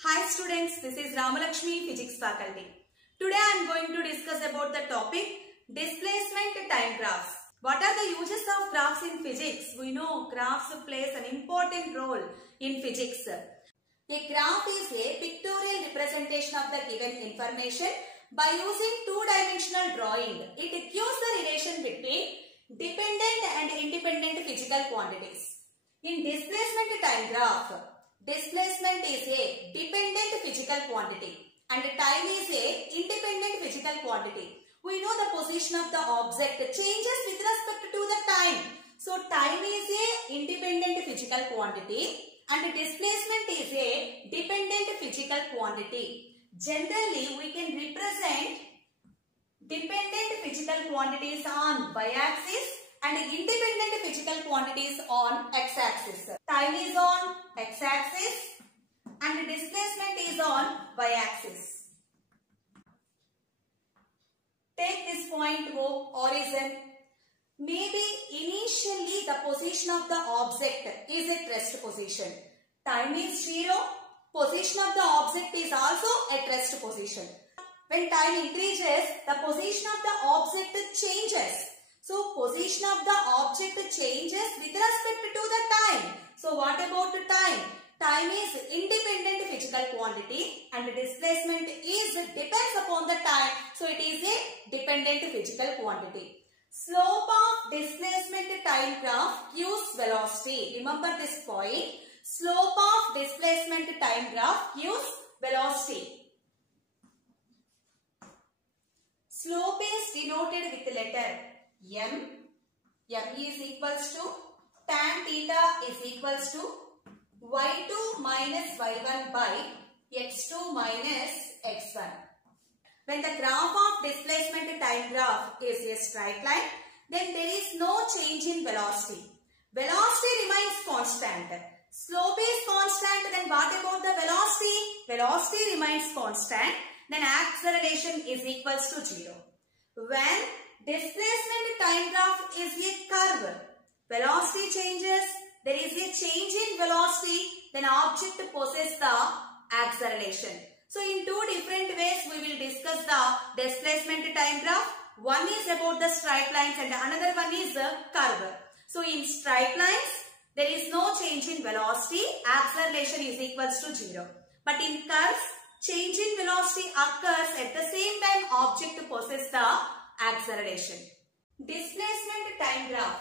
Hi students, this is Ramalakshmi, Physics faculty. Today I am going to discuss about the topic displacement time graphs. What are the uses of graphs in physics? We know graphs plays an important role in physics. A graph is a pictorial representation of the given information by using two-dimensional drawing. It gives the relation between dependent and independent physical quantities. In displacement time graph, displacement is a dependent physical quantity and time is a independent physical quantity. We know the position of the object changes with respect to the time. So time is a independent physical quantity and displacement is a dependent physical quantity. Generally, we can represent dependent physical quantities on y-axis and independent physical quantities on x-axis. Time is on x-axis and displacement is on y-axis. Take this point O, origin. Maybe initially the position of the object is at rest position. Time is 0. Position of the object is also at rest position. When time increases, the position of the object changes. So, position of the object changes with respect to the time. So, what about the time? Time is independent physical quantity and displacement depends upon the time. So, it is a dependent physical quantity. Slope of displacement time graph gives velocity. Remember this point. Slope of displacement time graph gives velocity. Slope is denoted with the letter M. M is equals to tan theta is equals to y2 minus y1 by x2 minus x1. When the graph of displacement time graph is a straight line, then there is no change in velocity. Velocity remains constant. Slope is constant, then what about the velocity? Velocity remains constant, then acceleration is equals to 0. When displacement time graph is a curve, velocity changes, there is a change in velocity, then object possesses the acceleration. So in two different ways we will discuss the displacement time graph. One is about the straight lines and another one is a curve. So in straight lines, there is no change in velocity, acceleration is equals to 0. But in curves, change in velocity occurs at the same time object possesses the acceleration. Displacement time graph.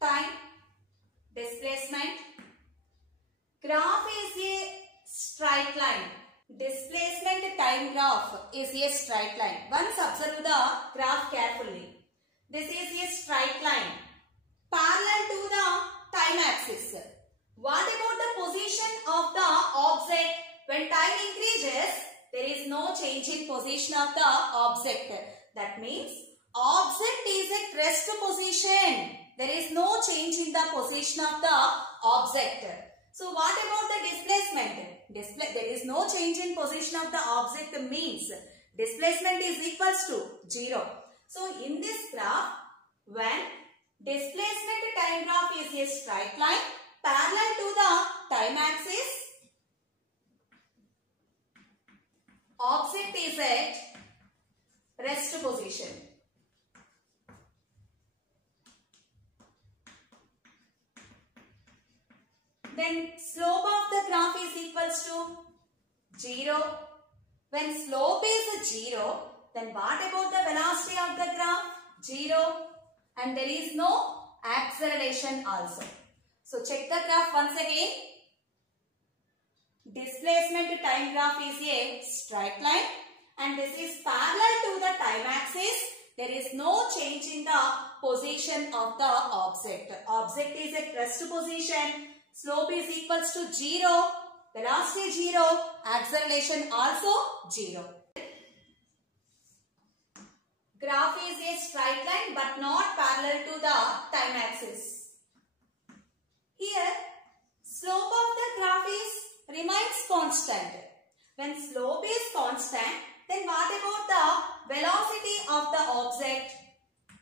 Time, displacement. Graph is a straight line. Displacement time graph is a straight line. Once observe the graph carefully. This is a straight line parallel to the time axis. What about the position of the object? When time increases, there is no change in position of the object. That means object is at rest position. There is no change in the position of the object. So what about the displacement? There is no change in position of the object means displacement is equals to 0. So in this graph, when displacement time graph is a straight line parallel to the time axis, object is at rest position. Then slope of the graph is equals to 0. When slope is 0, then what about the velocity of the graph? 0. And there is no acceleration also. So check the graph once again. Displacement time graph is a straight line and this is parallel to the time axis. There is no change in the position of the object. Object is at rest position. Slope is equals to 0. Velocity 0. Acceleration also 0. Graph is a straight line but not parallel to the time axis. Here, slope of the graph remains constant. When slope is constant, then what about the velocity of the object?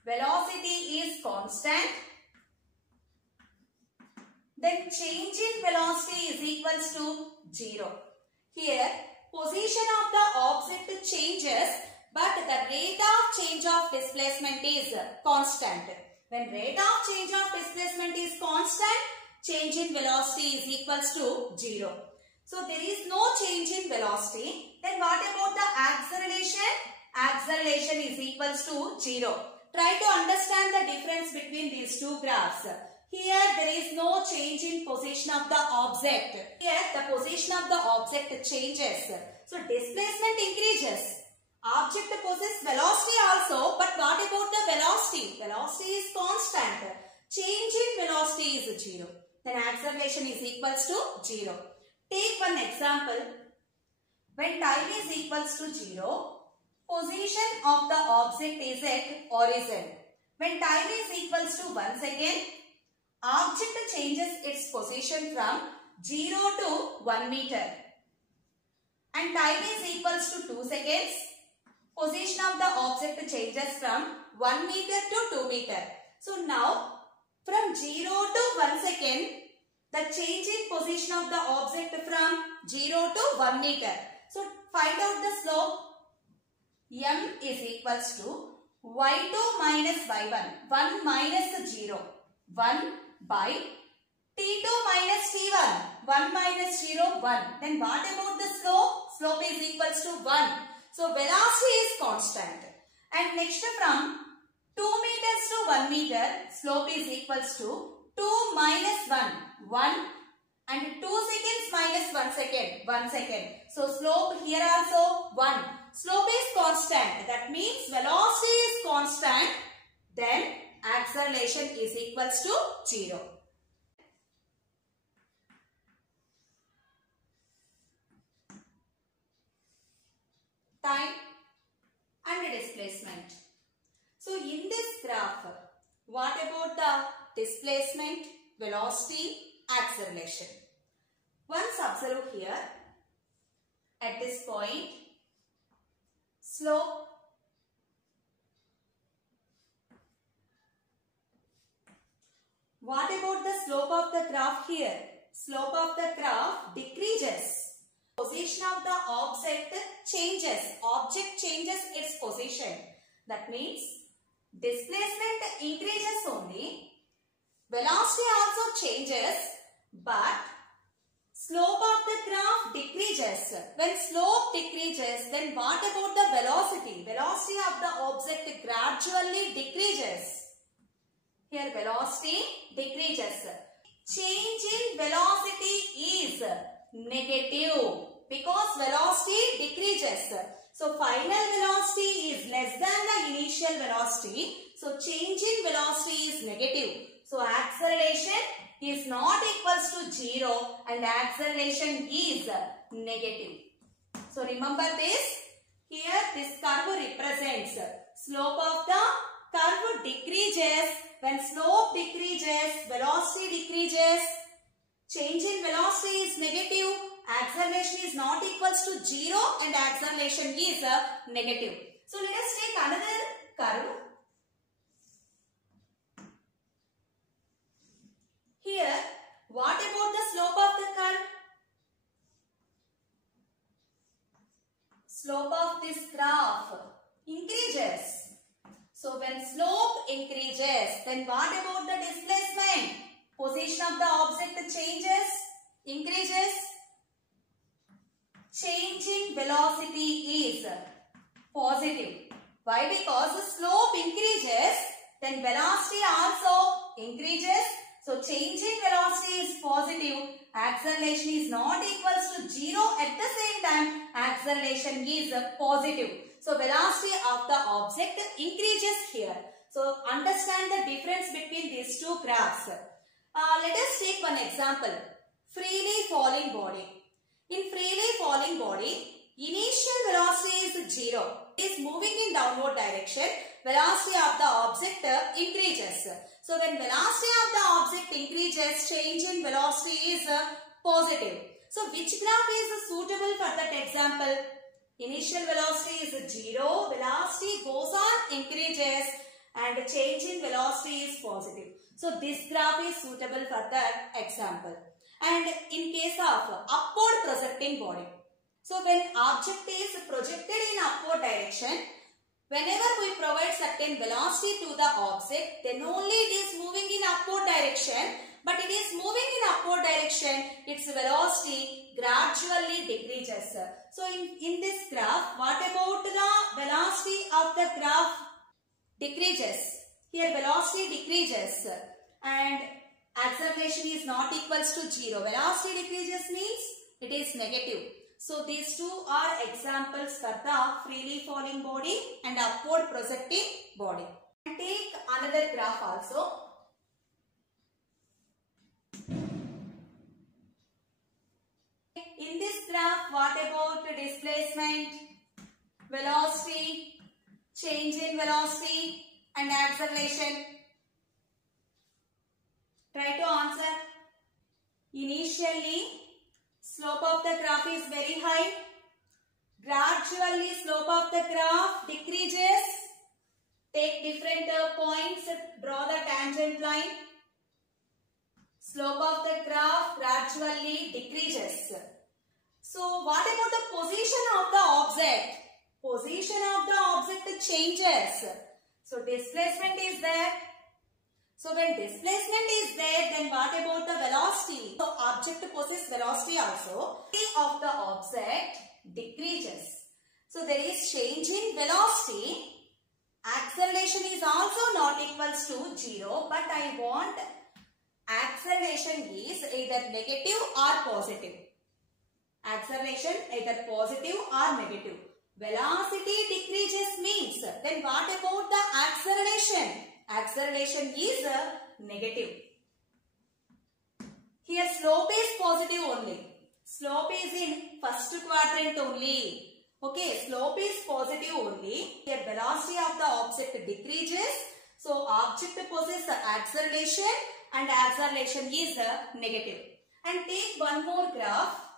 Velocity is constant. Then change in velocity is is equals to 0. Here, position of the object changes, but the rate of change of displacement is constant. When rate of change of displacement is constant, change in velocity is equals to 0. So there is no change in velocity. Then what about the acceleration? Acceleration is equals to 0. Try to understand the difference between these two graphs. Here there is no change in position of the object. Here the position of the object changes. So displacement increases. Object possesses velocity also, but what about the velocity? Velocity is constant. Change in velocity is 0. Then acceleration is equals to 0. Take one example. When time is equals to 0, position of the object is at origin. When time is equals to 1 second, object changes its position from 0 to 1 meter. And time is equals to 2 seconds. Position of the object changes from 1 meter to 2 meter. So now from 0 to 1 second, the change in position of the object from 0 to 1 meter. So find out the slope. M is equals to y2 minus y1. 1 minus 0. 1 by t2 minus t1. 1 minus 0, 1. Then what about the slope? Slope is equals to 1. So velocity is constant. And next from 2 meters to 1 meter, slope is equals to 2 minus 1. 1 and 2 seconds minus 1 second. 1 second. So slope here also 1. Slope is constant. That means velocity is constant. Then acceleration is equals to 0. Time and displacement. So in this graph, what about the displacement, velocity, acceleration? Once observe here, at this point, slope, what about the slope of the graph here? Slope of the graph decreases. Position of the object changes. Object changes its position. That means displacement increases only. Velocity also changes, but slope of the graph decreases. When slope decreases, then what about the velocity? Velocity of the object gradually decreases. Here velocity decreases. Change in velocity is negative because velocity decreases. So final velocity is less than the initial velocity. So change in velocity is negative. So acceleration is not equals to 0 and acceleration is negative. So remember this. Here this curve represents slope of the curve decreases. When slope decreases, velocity decreases. Change in velocity is negative. Acceleration is not equals to 0 and acceleration is negative. So let us take another curve. Here, what about the slope of the curve? Slope of this graph increases. So when slope increases, then what about the displacement? Position of the object changes, increases. Change in velocity is positive. Why? Because the slope increases, then velocity also increases. So change in velocity is positive. Acceleration is not equals to 0. At the same time, acceleration is positive. So velocity of the object increases here. So understand the difference between these two graphs. Let us take one example. Freely falling body. In freely falling body, initial velocity is 0. It is moving in downward direction. Velocity of the object increases. So when velocity of the object increases, change in velocity is positive. So which graph is suitable for that example? Initial velocity is 0. Velocity goes on, increases, and change in velocity is positive. So this graph is suitable for that example. and in case of upward projecting body. So when object is projected in upward direction, whenever we provide certain velocity to the object, then only it is moving in upward direction. But it is moving in upward direction, its velocity gradually decreases. So in this graph, what about the velocity of the graph decreases? Here velocity decreases and acceleration is not equals to 0. Velocity decreases means it is negative. So these two are examples for the freely falling body and upward projecting body. And take another graph also. In this graph, what about displacement, velocity, change in velocity and acceleration? Try to answer. Initially, slope of the graph is very high. Gradually, slope of the graph decreases. Take different points, draw the tangent line. Slope of the graph gradually decreases. So, what about the position of the object? Position of the object changes. So, displacement is there. So, when displacement is there, then what about the velocity? So, object possesses velocity also. Of the object decreases. So, there is change in velocity. Acceleration is also not equals to 0, but I want acceleration is either negative or positive. Acceleration either positive or negative. Velocity decreases means, then what about the acceleration? Acceleration is negative. Here slope is positive only. Slope is in first quadrant only. Okay, slope is positive only. Here velocity of the object decreases. So object possesses acceleration and acceleration is negative. And take one more graph.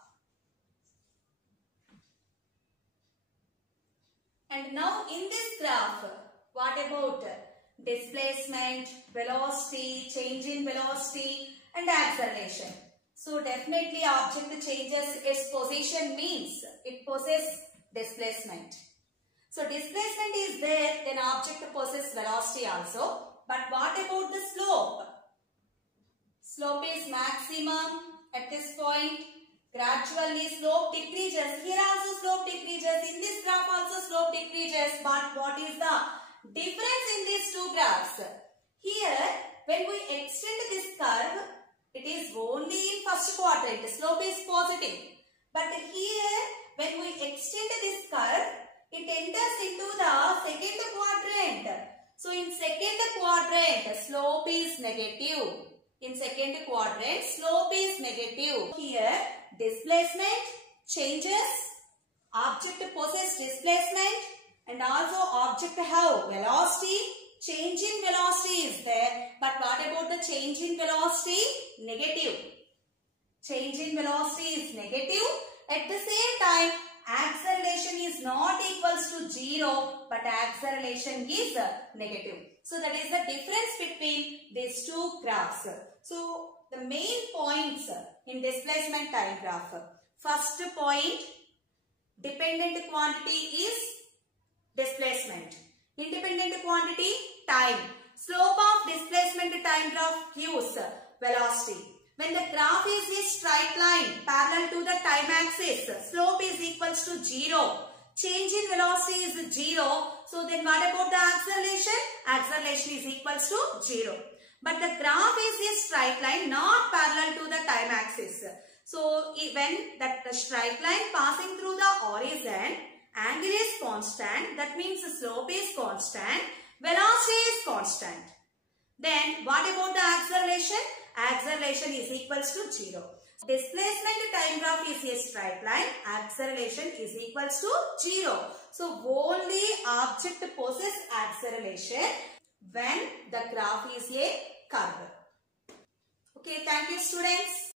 And now in this graph, what about displacement, velocity, change in velocity and acceleration? So definitely object changes its position means it possesses displacement. So displacement is there, then object possesses velocity also. But what about the slope? Slope is maximum at this point. Gradually slope decreases. Here also slope decreases. In this graph also slope decreases. But what is the difference in these two graphs? Here, when we extend this curve, it is only in first quadrant. Slope is positive. But here, when we extend this curve, it enters into the second quadrant. So, in second quadrant, slope is negative. In second quadrant, slope is negative. Here, displacement changes. Object possesses displacement. And also object have velocity. Change in velocity is there. But what about the change in velocity? Negative. Change in velocity is negative. At the same time, acceleration is not equals to 0. But acceleration is negative. So that is the difference between these two graphs. So the main points in displacement time graph. First point, dependent quantity is displacement. Independent quantity, time. Slope of displacement time graph gives velocity. When the graph is a straight line parallel to the time axis, slope is equals to 0. Change in velocity is 0. So then what about the acceleration? Acceleration is equals to 0. But the graph is a straight line not parallel to the time axis. So when the straight line passing through the origin, angle is constant. That means the slope is constant. Velocity is constant. Then what about the acceleration? Acceleration is equals to 0. Displacement time graph is a straight line. Acceleration is equals to 0. So only object possesses acceleration when the graph is a curve. Okay, thank you students.